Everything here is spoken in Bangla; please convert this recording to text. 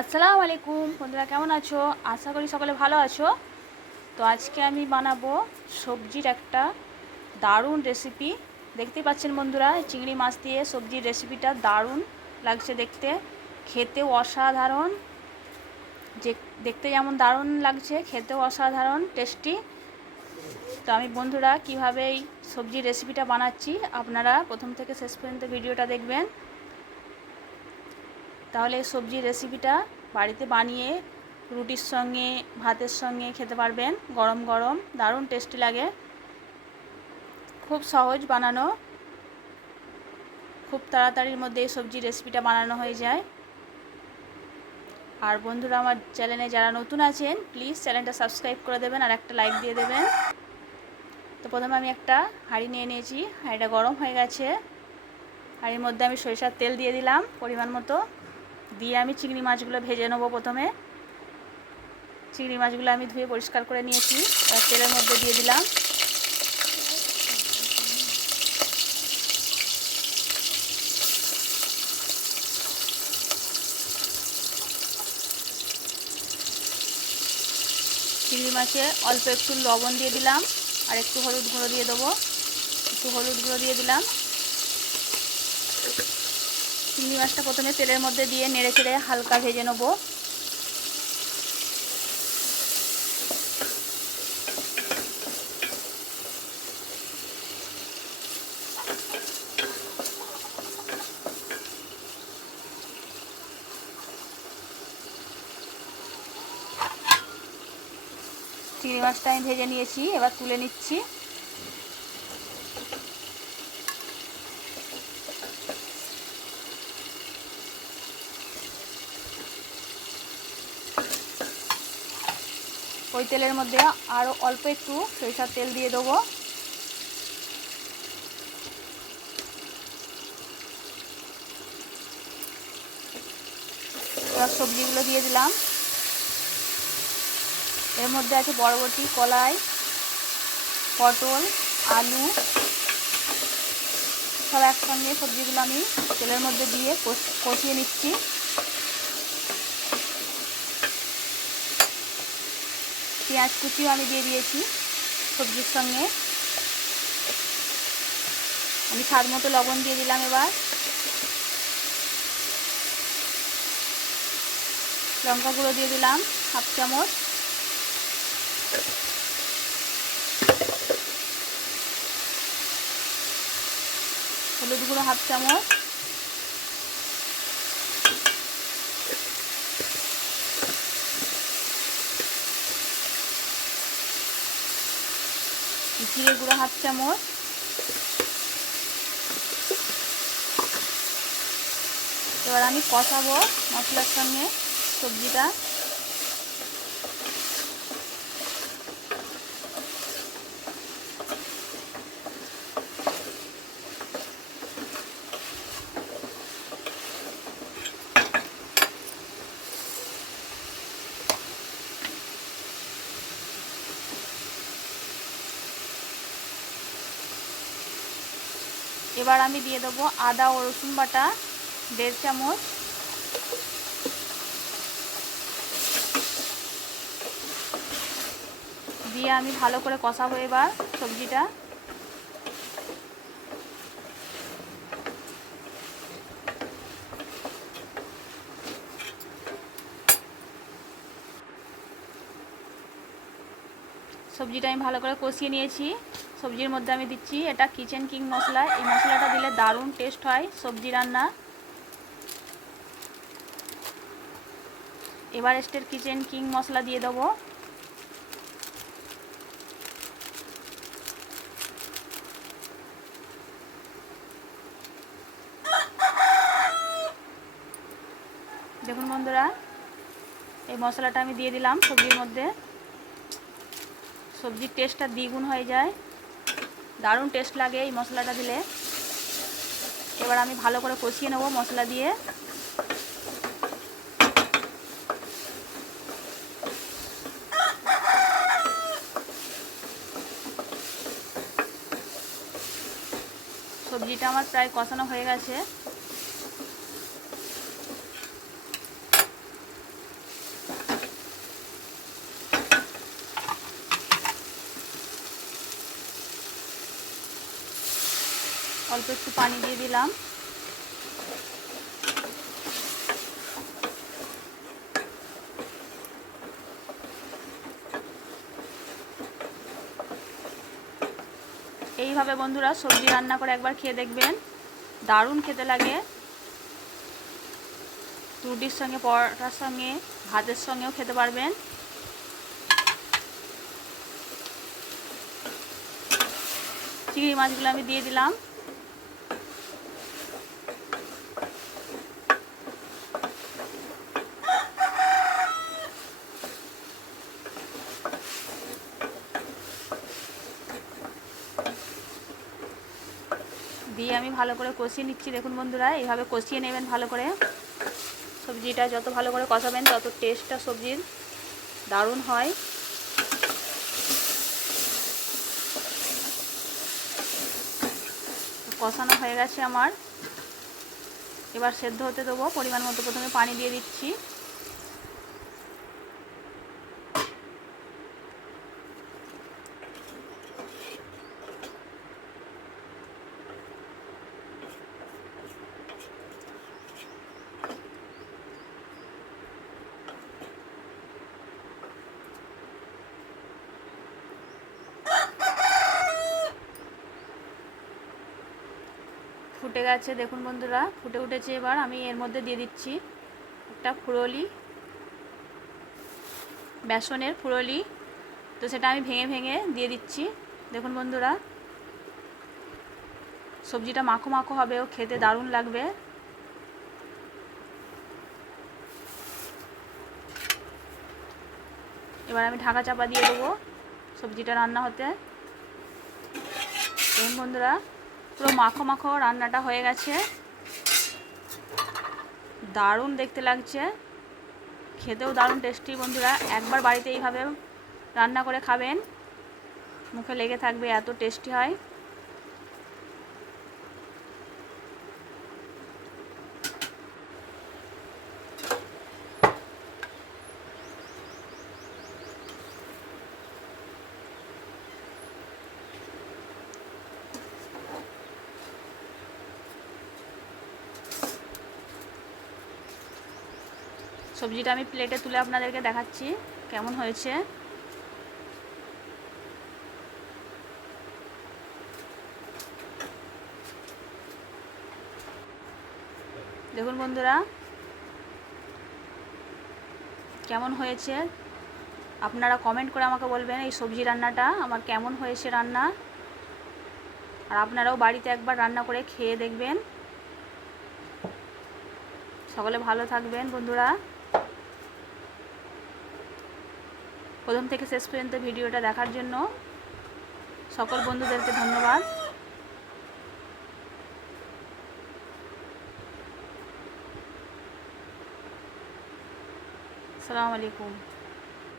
আসসালামু আলাইকুম বন্ধুরা, কেমন আছো? আশা করি সকলে ভালো আছো। তো আজকে আমি বানাবো সবজির একটা দারুণ রেসিপি। দেখতেই পাচ্ছেন বন্ধুরা, চিংড়ি মাছ দিয়ে সবজির রেসিপিটা দারুণ লাগছে দেখতে, খেতেও অসাধারণ। যে দেখতে যেমন দারুণ লাগছে, খেতেও অসাধারণ টেস্টি। তো আমি বন্ধুরা কিভাবে এই সবজির রেসিপিটা বানাচ্ছি, আপনারা প্রথম থেকে শেষ পর্যন্ত ভিডিওটা দেখবেন। তাহলে এই সবজির রেসিপিটা বাড়িতে বানিয়ে রুটির সঙ্গে ভাতের সঙ্গে খেতে পারবেন, গরম গরম দারুণ টেস্টি লাগে। খুব সহজ বানানো, খুব তাড়াতাড়ির মধ্যে এই সবজির রেসিপিটা বানানো হয়ে যায়। আর বন্ধুরা, আমার চ্যানেলে যারা নতুন আছেন প্লিজ চ্যানেলটা সাবস্ক্রাইব করে দেবেন আর একটা লাইক দিয়ে দেবেন। তো প্রথমে আমি একটা হাঁড়ি নিয়ে নিয়েছি, হাঁড়িটা গরম হয়ে গেছে। হাঁড়ির মধ্যে আমি সরিষার তেল দিয়ে দিলাম পরিমাণ মতো, দিয়ে আমি চিংড়ি মাছগুলো ভেজে নেবো। প্রথমে চিংড়ি মাছগুলো আমি ধুয়ে পরিষ্কার করে নিয়েছি, তেলের মধ্যে দিয়ে দিলাম। চিংড়ি মাছে অল্প একটু লবণ দিয়ে দিলাম আর একটু হলুদ গুঁড়ো দিয়ে দেবো। একটু হলুদ গুঁড়ো দিয়ে দিলাম। চিংড়ি মাছটা প্রথমে তেলের মধ্যে দিয়ে নেড়ে চেড়ে হালকা ভেজে নেবো। চিংড়ি মাছটা আমি ভেজে নিয়েছি, এবার তুলে নিচ্ছি। ওই তেলের মধ্যে আরও অল্প একটু সরিষার তেল দিয়ে দেবো। এবার সবজিগুলো দিয়ে দিলাম। এর মধ্যে আছে বরবটি, কলাই, পটল, আলু, সব একসঙ্গে সবজিগুলো আমি তেলের মধ্যে দিয়ে কষিয়ে নিচ্ছি। পেঁয়াজ কুচিও আমি দিয়ে দিয়েছি সবজির সঙ্গে। আমি স্বাদ মতো লবণ দিয়ে দিলাম। এবার লঙ্কা গুঁড়ো দিয়ে দিলাম হাফ চামচ। হলুদ গুঁড়ো হাফ চামচ। জিরে গুঁড়ো হাফ চামচ। এবার আমি কষাবো মশলার সঙ্গে সবজিটা। এবার আমি দিয়ে দেবো আদা ও রসুন বাটা 1.5 চামচ। দিয়ে আমি ভালো করে কষাবো এবার সবজিটা। সবজিটা আমি ভালো করে কষিয়ে নিয়েছি। সবজির মধ্যে আমি দিচ্ছি এটা কিচেন কিং মশলা। এই মশলাটা দিলে দারুণ টেস্ট হয় সবজি রান্না। এভারেস্টের কিচেন কিং মশলা দিয়ে দেবো। দেখুন বন্ধুরা, এই মশলাটা আমি দিয়ে দিলাম সবজির মধ্যে। সবজির টেস্টটা দ্বিগুণ হয়ে যায়, দারুণ টেস্ট লাগে এই মশলাটা দিলে। এবার আমি ভালো করে কষিয়ে নেব মশলা দিয়ে। সবজিটা আমার প্রায় কষানো হয়ে গেছে। অল্প একটু পানি দিয়ে দিলাম। এইভাবে বন্ধুরা সবজি রান্না করে একবার খেয়ে দেখবেন, দারুণ খেতে লাগে। রুটির সঙ্গে, পরোটার সঙ্গে, ভাতের সঙ্গেও খেতে পারবেন। চিংড়ি মাছগুলো আমি দিয়ে দিলাম। দিয়ে আমি ভালো করে কষিয়ে নিচ্ছি। দেখুন বন্ধুরা, এইভাবে কষিয়ে নেবেন ভালো করে। সবজিটা যত ভালো করে কষাবেন তত টেস্টটা সবজির দারুণ হয়। কষানো হয়ে গেছে আমার, এবার সেদ্ধ হতে দেবো। পরিমাণ মতো প্রথমে পানি দিয়ে দিচ্ছি। ফুটে গেছে দেখুন বন্ধুরা, ফুটে উঠেছে। এবার আমি এর মধ্যে দিয়ে দিচ্ছি একটা ফুরোলি, বেসনের ফুরোলি। তো সেটা আমি ভেঙে ভেঙে দিয়ে দিচ্ছি। দেখুন বন্ধুরা, সবজিটা মাখো মাখো হবে, ও খেতে দারুণ লাগবে। এবার আমি ঢাকা চাপা দিয়ে দেবো সবজিটা রান্না হতে। দেখুন বন্ধুরা, পুরো মাখো মাখো রান্নাটা হয়ে গেছে, দারুণ দেখতে লাগছে, খেতেও দারুণ টেস্টি। বন্ধুরা একবার বাড়িতে এইভাবে রান্না করে খাবেন, মুখে লেগে থাকবে, এত টেস্টি হয়। সবজিটা আমি প্লেটে তুলে আপনাদেরকে দেখাচ্ছি কেমন হয়েছে। দেখুন বন্ধুরা কেমন হয়েছে, আপনারা কমেন্ট করে আমাকে বলবেন এই সবজি রান্নাটা আমার কেমন হয়েছে রান্না। আর আপনারাও বাড়িতে একবার রান্না করে খেয়ে দেখবেন। সকলে ভালো থাকবেন বন্ধুরা। প্রথম থেকে শেষ পর্যন্ত ভিডিওটা দেখার জন্য সকল বন্ধুদেরকে ধন্যবাদ। আসসালামু আলাইকুম।